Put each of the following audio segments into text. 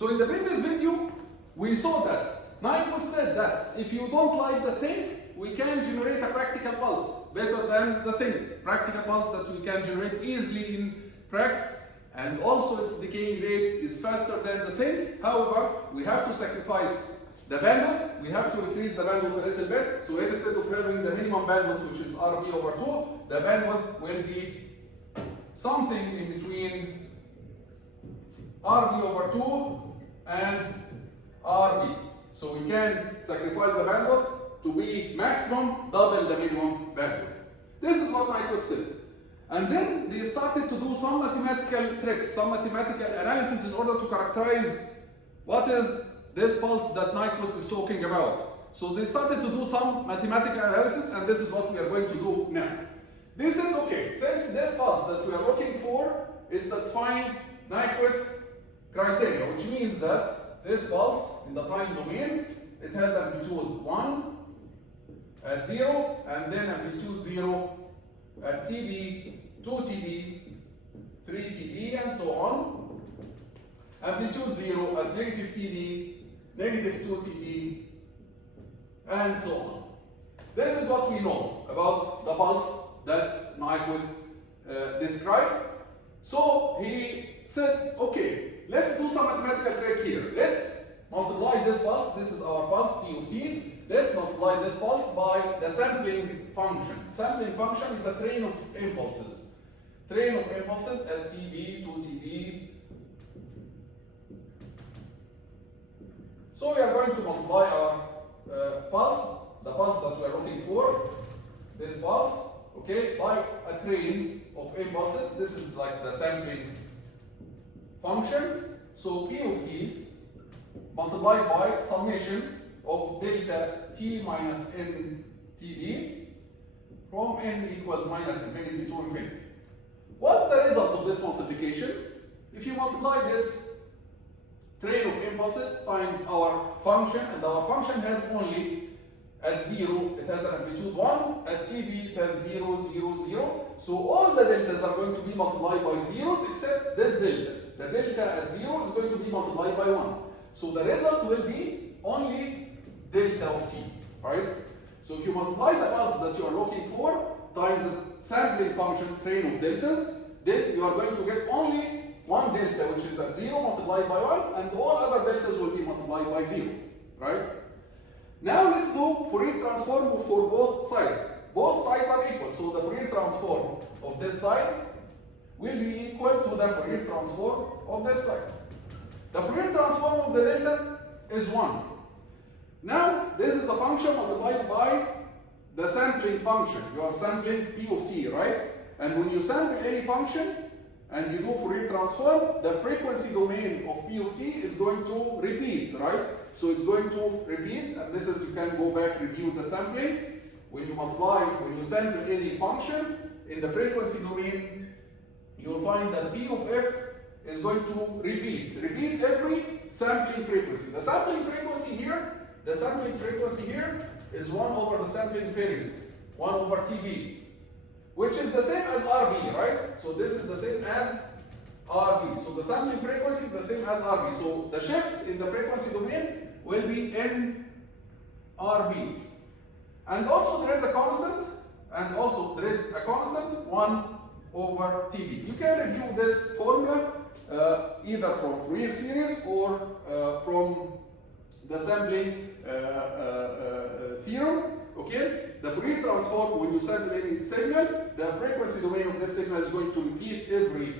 So in the previous video, we saw that Nyquist said that if you don't like the sink, we can generate a practical pulse better than the sink. Practical pulse that we can generate easily in practice, and also its decaying rate is faster than the sink. However, we have to sacrifice the bandwidth. We have to increase the bandwidth a little bit. So instead of having the minimum bandwidth, which is RB over 2, the bandwidth will be something in between RB over 2 and RB. So we can sacrifice the bandwidth to be maximum double the minimum bandwidth. This is what Nyquist said. And then they started to do some mathematical tricks, some mathematical analysis in order to characterize what is this pulse that Nyquist is talking about. So they started to do some mathematical analysis, and this is what we are going to do now. They said, okay, since this pulse that we are looking for is satisfying Nyquist criteria, which means that this pulse in the time domain, it has amplitude 1 at 0, and then amplitude 0 at TB, 2 TB, 3 TB, and so on. Amplitude 0 at negative TB, negative 2 TB, and so on. This is what we know about the pulse that Nyquist described. So he said, okay, let's do some mathematical trick here. Let's multiply this pulse. This is our pulse P of t. Let's multiply this pulse by the sampling function. Sampling function is a train of impulses. Train of impulses at TB, 2 TB. So we are going to multiply our pulse, the pulse that we are looking for, this pulse, okay, by a train of impulses. This is like the sampling function. So P of t multiplied by summation of delta t minus n TB from n equals minus infinity to infinity. What's the result of this multiplication? If you multiply this train of impulses times our function, and our function has only at 0, it has an amplitude 1, at TB it has 0, 0, 0. So all the deltas are going to be multiplied by zeros except this delta. The delta at 0 is going to be multiplied by 1. So the result will be only delta of t, right? So if you multiply the pulse that you are looking for times the sampling function train of deltas, then you are going to get only one delta, which is at 0 multiplied by 1, and all other deltas will be multiplied by 0, right? Now let's do Fourier transform for both sides. Both sides are equal, so the Fourier transform of this side will be equal to the Fourier transform of this side. The Fourier transform of the delta is 1. Now, this is a function multiplied by the sampling function. You are sampling P of t, right? And when you sample any function and you do Fourier transform, the frequency domain of P of t is going to repeat, right? So it's going to repeat, and this is, you can go back, review the sampling. When you sample any function in the frequency domain, you will find that P of f is going to repeat every sampling frequency. The sampling frequency here is 1 over the sampling period, 1 over TB, which is the same as RB, right? So this is the same as RB. So the sampling frequency is the same as RB. So the shift in the frequency domain will be in RB. And also there is a constant, 1 over TB. You can review this formula either from Fourier series or from the sampling theorem, okay? The Fourier transform, when you sample any signal, the frequency domain of this signal is going to repeat every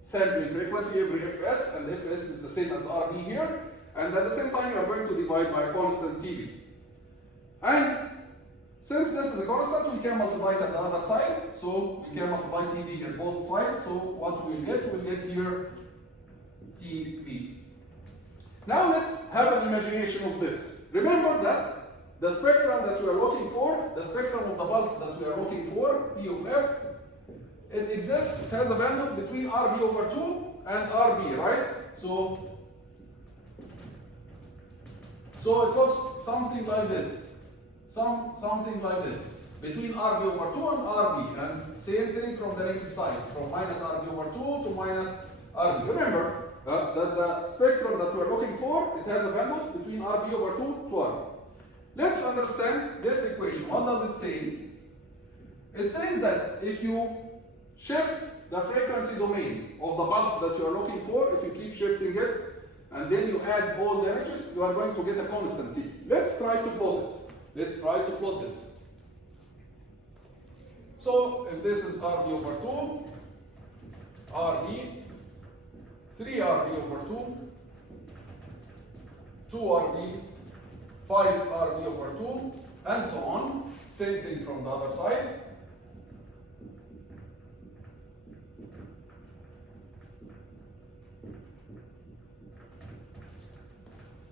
sampling frequency, every fs, and fs is the same as RB here, and at the same time you are going to divide by a constant TB. And since this is a constant, we can multiply it at the other side, so we can multiply TB at both sides, so what we'll get here TB. Now let's have an imagination of this. Remember that the spectrum that we are looking for, the spectrum of the pulse that we are looking for, P of f, it exists, it has a bandwidth between RB over 2 and RB, right? So it looks something like this. Something like this. Between RB over 2 and RB, and same thing from the negative side, from minus RB over 2 to minus RB. Remember, that the spectrum that we're looking for, it has a bandwidth between RB over 2 to RB. Let's understand this equation. What does it say? It says that if you shift the frequency domain of the pulse that you are looking for, if you keep shifting it, and then you add all the images, you are going to get a constant T. Let's try to plot it. Let's try to plot this. So if this is RB over 2, RB, 3 RB over 2, 2 RB, 5 RB over 2, and so on. Same thing from the other side.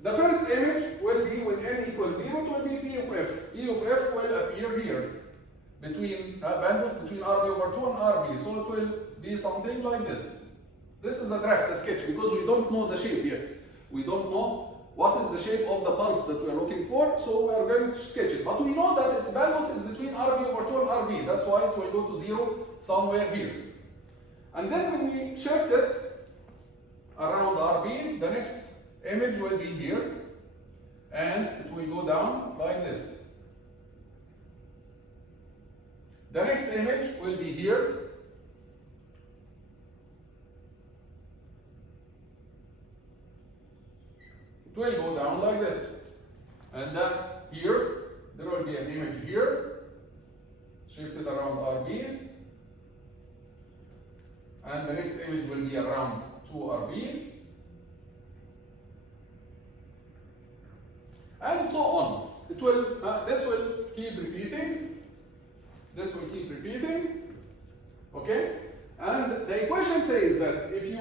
The first image will be when n equals 0, it will be P of f. P of f will appear here, between bandwidth between RB over 2 and RB. So it will be something like this. This is a draft, a sketch, because we don't know the shape yet. We don't know what is the shape of the pulse that we are looking for, so we are going to sketch it. But we know that its bandwidth is between RB over 2 and RB. That's why it will go to 0 somewhere here. And then when we shift it around RB, the next image will be here, and it will go down like this. The next image will be here. It will go down like this. And then here, there will be an image here, shifted around RB. And the next image will be around 2RB. And so on. It will, this will keep repeating. This will keep repeating. Okay? And the equation says that if you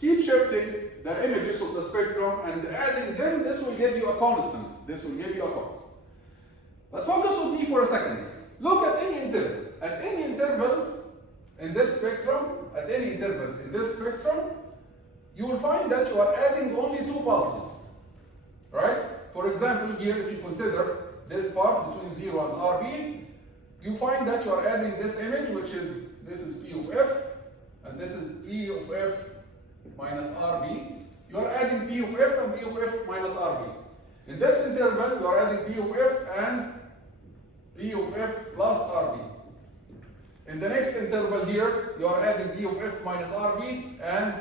keep shifting the images of the spectrum and adding them, this will give you a constant. This will give you a constant. But focus with me for a second. Look at any interval. At any interval in this spectrum, you will find that you are adding only 2 pulses. Right? For example, here, if you consider this part between 0 and RB, you find that you are adding this image, which is, this is P of f, and this is P of f minus RB. You are adding P of f and P of f minus RB. In this interval, you are adding P of f and P of f plus RB. In the next interval here, you are adding P of f minus RB and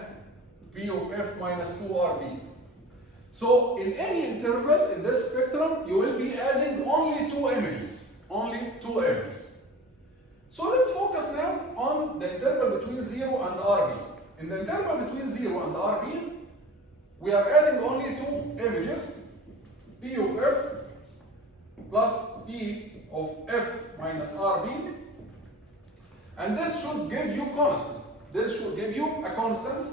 P of f minus 2RB. So in any interval in this spectrum, you will be adding only 2 images. Only 2 images. So let's focus now on the interval between 0 and RB. In the interval between 0 and RB, we are adding only 2 images, P of f plus P of f minus RB. And this should give you constant. This should give you a constant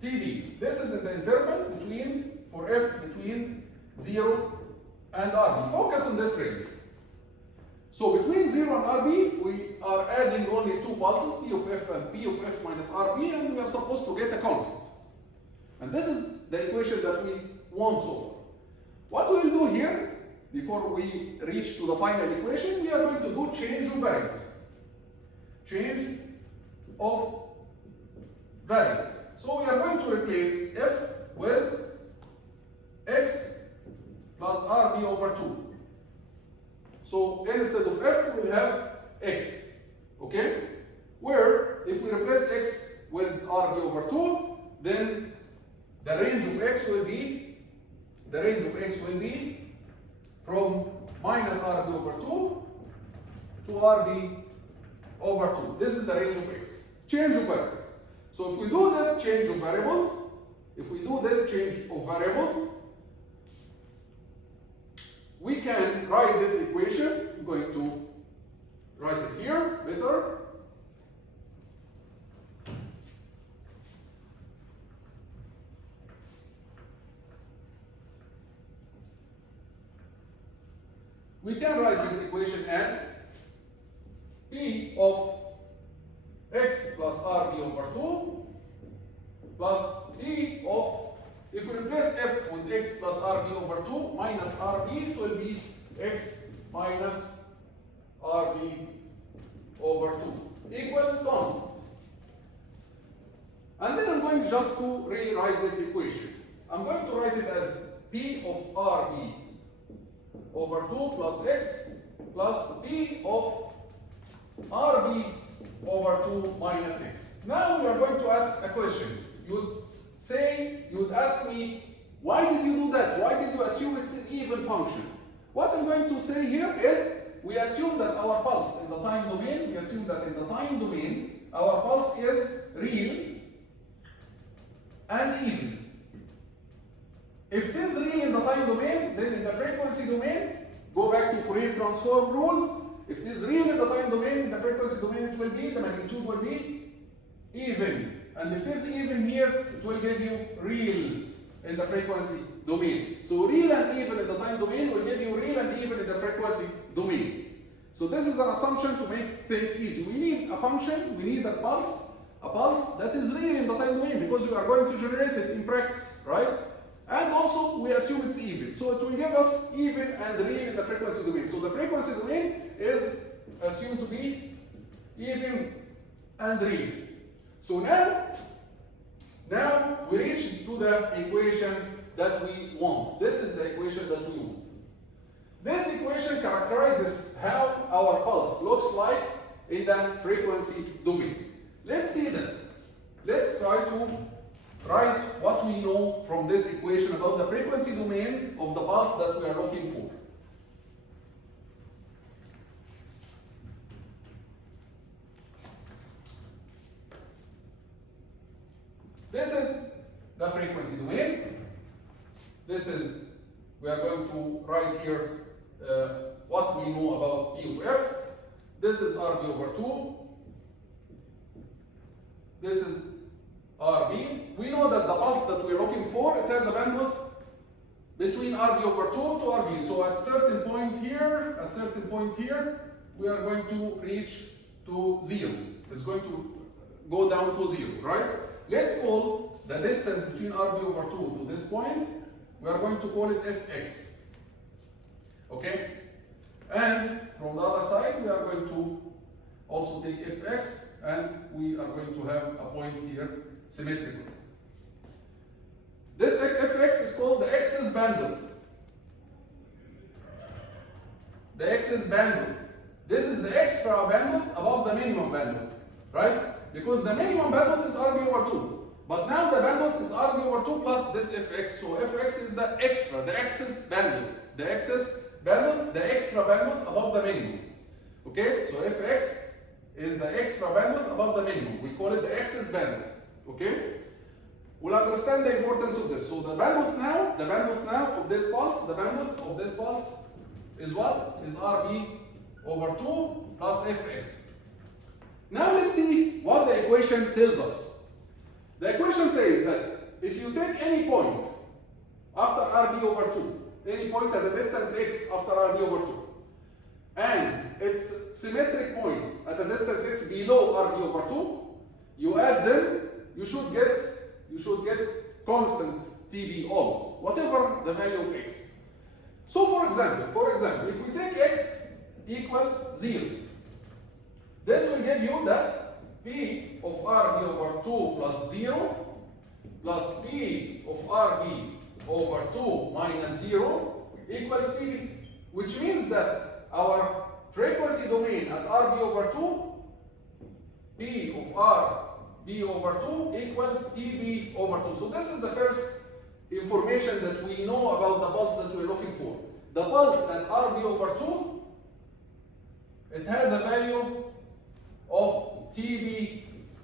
TB. This is in the interval between, for f between 0 and RB. Focus on this range. So between 0 and RB, we are adding only 2 pulses, P of f and P of f minus RB, and we are supposed to get a constant. And this is the equation that we want so far. What we'll do here, before we reach to the final equation, we are going to do change of variables. Change of variables. So we are going to replace f with x plus RB over 2. So instead of f, we'll have x. Okay? Where if we replace x with RB over 2, then the range of x will be from minus RB over 2 to RB over 2. This is the range of x. Change of variables. So if we do this change of variables, we can write this equation. I'm going to write it here better. We can write this equation as P of x plus RB over 2 plus P of, if we replace f with x plus RB over 2 minus RB, it will be x minus RB over 2 equals constant. And then I'm going just to rewrite this equation. I'm going to write it as P of RB over 2 plus X plus P of RB over 2 minus X. Now we are going to ask a question. You would ask me, why did you do that? Why did you assume it's an even function? What I'm going to say here is, we assume that our pulse in the time domain, our pulse is real and even. If it is real in the time domain, then in the frequency domain, go back to Fourier transform rules. If it is real in the time domain, in the frequency domain, it will be, the magnitude will be even. And if it is even here, it will give you real in the frequency domain. So real and even in the time domain will give you real and even in the frequency domain. So this is an assumption to make things easy. We need a function, we need a pulse that is real in the time domain, because we are going to generate it in practice, right? And also we assume it's even. So it will give us even and real in the frequency domain. So the frequency domain is assumed to be even and real. So now we reach to the equation that we want. This is the equation that we want. This equation characterizes how our pulse looks like in the frequency domain. Let's see that. Let's try to write what we know from this equation about the frequency domain of the pulse that we are looking for. This is the frequency domain. We are going to write here what we know about P of F. This is RB over 2. This is RB. We know that the pulse that we're looking for, it has a bandwidth between RB over 2 to RB. So at certain point here, we are going to reach to 0. It's going to go down to 0, right? Let's call the distance between RB over 2 to this point, we are going to call it Fx. Okay? And from the other side, we are going to also take Fx, and we are going to have a point here symmetrical. This Fx is called the excess bandwidth. The excess bandwidth. This is the extra bandwidth above the minimum bandwidth, right? Because the minimum bandwidth is RB over 2. But now the bandwidth is RB over 2 plus this Fx. So Fx is the extra, the excess bandwidth. The excess bandwidth, the extra bandwidth above the minimum. Okay? So Fx is the extra bandwidth above the minimum. We call it the excess bandwidth. Okay? We'll understand the importance of this. So the bandwidth now of this pulse, is what? Is RB over 2 plus Fx. Now let's see what the equation tells us. The equation says that if you take any point after RB over 2, any point at the distance x after RB over 2, and its symmetric point at the distance x below RB over 2, you add them, you should get constant TB almost, whatever the value of x. So for example, if we take x equals 0, this will give you that P of RB over 2 plus 0 plus P of RB over 2 minus 0 equals TB, which means that our frequency domain at RB over 2, P of RB over 2 equals TB over 2. So this is the first information that we know about the pulse that we're looking for. The pulse at RB over 2, it has a value of TB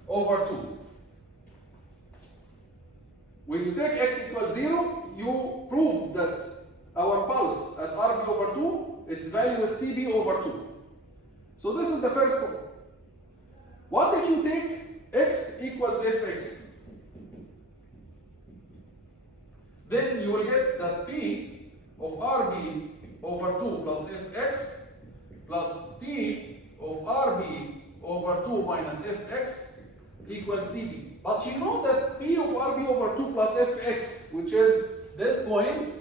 over 2. When you take x equals 0, you prove that our pulse at RB over 2, its value is TB over 2. So this is the first one. What if you take x equals Fx? Then you will get that P of RB over 2 plus Fx plus P of RB over 2 minus Fx equals TB. But you know that P of RB over 2 plus Fx, which is this point,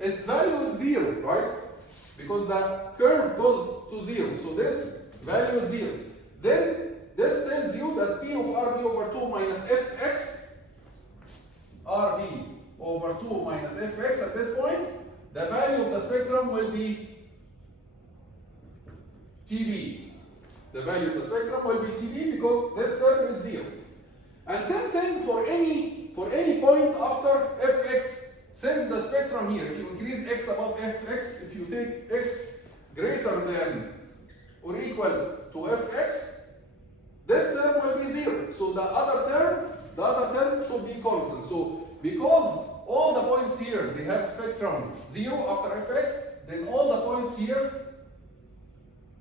its value is 0, right? Because the curve goes to 0. So this value is 0. Then this tells you that P of RB over 2 minus Fx, RB over 2 minus Fx at this point, the value of the spectrum will be TB. The value of the spectrum will be TB because this term is 0. And same thing for any point after Fx. Since the spectrum here, if you increase x above Fx, if you take x greater than or equal to Fx, this term will be 0. So the other term should be constant. So because all the points here, they have spectrum 0 after Fx, then all the points here,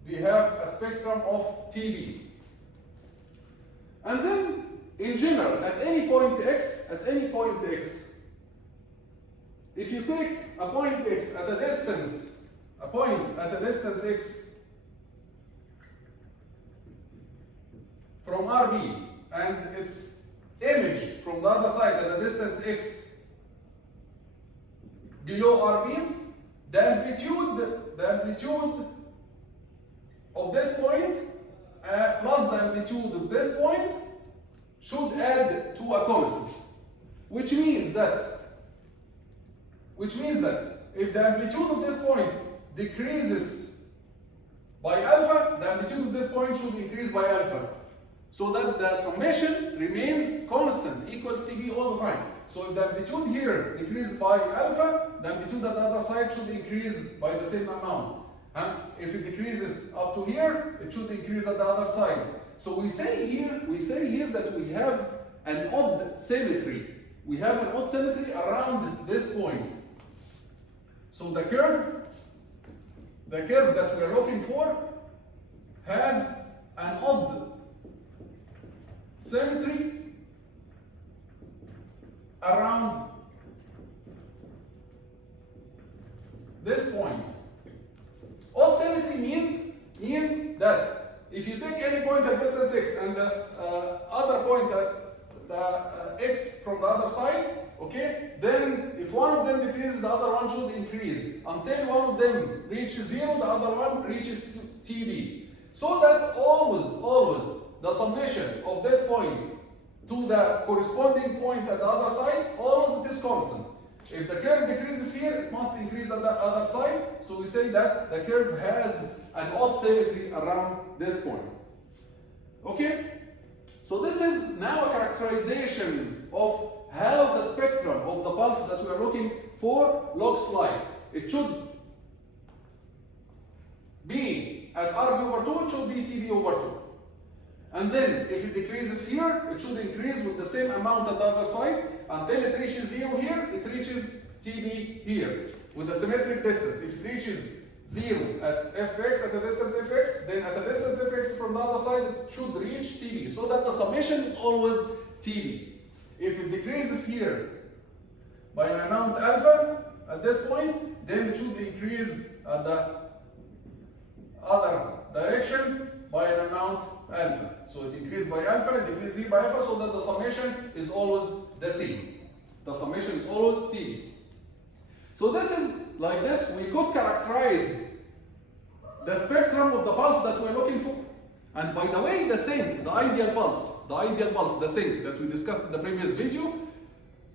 they have a spectrum of TB. And then, in general, at any point x, if you take a point x at a distance x from RB and its image from the other side at a distance x below RB, the amplitude of this point plus the amplitude of this point should add to a constant, which means that if the amplitude of this point decreases by alpha, the amplitude of this point should increase by alpha, so that the summation remains constant, equals TB all the time. So if the amplitude here decreases by alpha, the amplitude at the other side should increase by the same amount. If it decreases up to here, it should increase at the other side. So we say here that we have an odd symmetry. We have an odd symmetry around this point. So the curve that we are looking for has an odd symmetry around this point. Odd symmetry means that if you take any point at distance x and the other point at the x from the other side, okay, then if one of them decreases, the other one should increase until one of them reaches 0, the other one reaches TB. So that always the summation of this point to the corresponding point at the other side, always it is constant. If the curve decreases here, it must increase at the other side. So we say that the curve has an odd symmetry around this point. Okay? So this is now a characterization of how the spectrum of the pulse that we are looking for looks like. It should be at RB over 2, it should be TB over 2. And then if it decreases here, it should increase with the same amount at the other side until it reaches 0 here, it reaches TB here with a symmetric distance. If it reaches 0 at Fx, at a distance Fx, then at a distance Fx from the other side, it should reach TB, so that the summation is always TB. If it decreases here by an amount alpha at this point, then it should increase at the other direction by an amount alpha. So it increases by alpha, it decreases here by alpha, so that the summation is always the same. The summation is always TB. So this is like this. We could characterize the spectrum of the pulse that we're looking for. And by the way, the sync, the ideal pulse, the sync that we discussed in the previous video,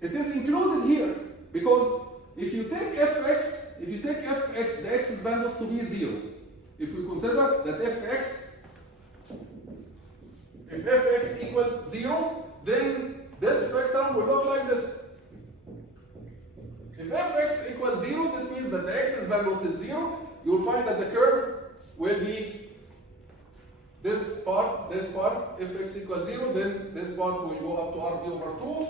it is included here. Because if you take Fx, the axis bandwidth to be 0. If we consider that if Fx equals 0, then this spectrum will look like this. If Fx equals 0, this means that the axis bandwidth is 0. You will find that the curve will be this part, if x equals 0, then this part will go up to RB over 2,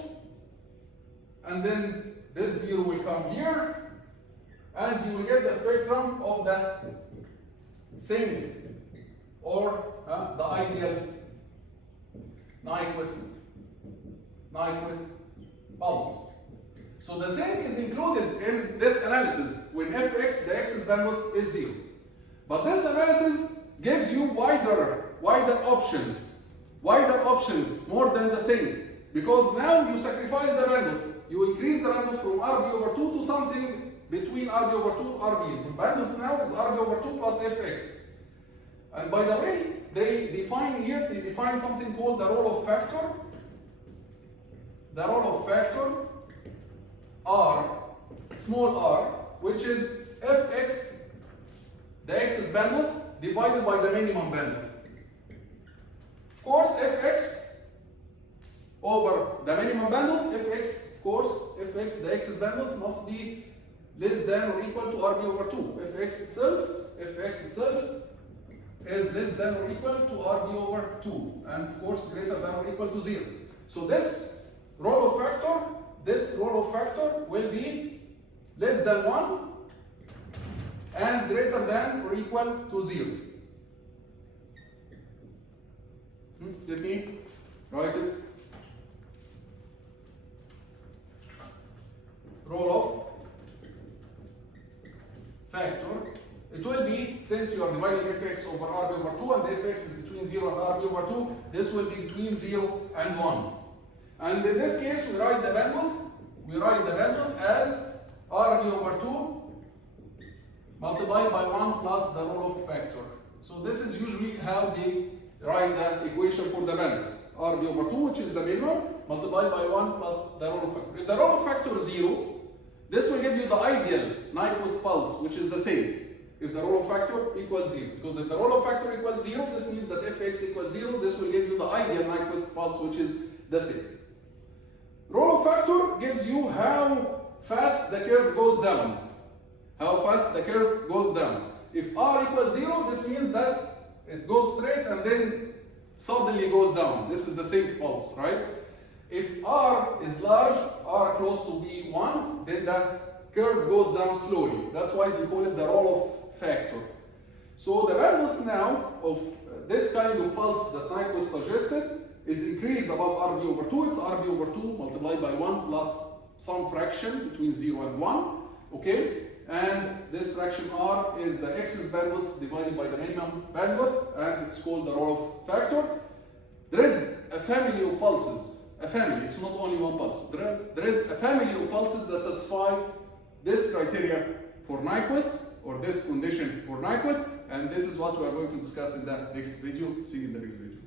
and then this 0 will come here, and you will get the spectrum of the sync, or the ideal Nyquist pulse. So the sync is included in this analysis when Fx, the axis bandwidth, is 0. But this analysis gives you wider options more than the sync, because now you sacrifice the bandwidth. You increase the bandwidth from RB over 2 to something between RB over 2 RB. So bandwidth now is RB over 2 plus Fx. And by the way, they define something called the role of factor. The role of factor R, small r, which is fx, the x is bandwidth, divided by the minimum bandwidth. Of course, fx over the minimum bandwidth, fx, of course, fx, the x's bandwidth must be less than or equal to rb over 2. fx itself is less than or equal to rb over 2, and of course greater than or equal to 0. So this role of factor will be less than 1 and greater than or equal to 0. Let me write it. Role of factor. It will be, since you are dividing fx over rb over 2 and fx is between 0 and rb over 2, this will be between 0 and 1. And in this case, we write the bandwidth as rb over 2 multiplied by 1 plus the role of factor. So this is usually how they write the equation for the bandwidth. rb over 2, which is the minimum, multiplied by 1 plus the role of factor. If the role of factor is 0, this will give you the ideal Nyquist pulse, which is the same. If the role of factor equals 0. Because if the role of factor equals 0, this means that fx equals 0. This will give you the ideal Nyquist pulse, which is the same. Role of factor gives you how fast the curve goes down. If r equals 0, this means that it goes straight and then suddenly goes down. This is the same pulse, right? If r is large, r close to b1, then the curve goes down slowly. That's why they call it the role of factor. So the bandwidth now of this kind of pulse that Nyquist suggested is increased above rb over 2. It's rb over 2 multiplied by 1 plus some fraction between 0 and 1. Okay? And this fraction r is the x's bandwidth divided by the minimum bandwidth, and it's called the role of factor. There is a family of pulses. It's not only one pulse. There is a family of pulses that satisfy this criteria for Nyquist, or this condition for Nyquist, and this is what we are going to discuss in the next video. See you in the next video.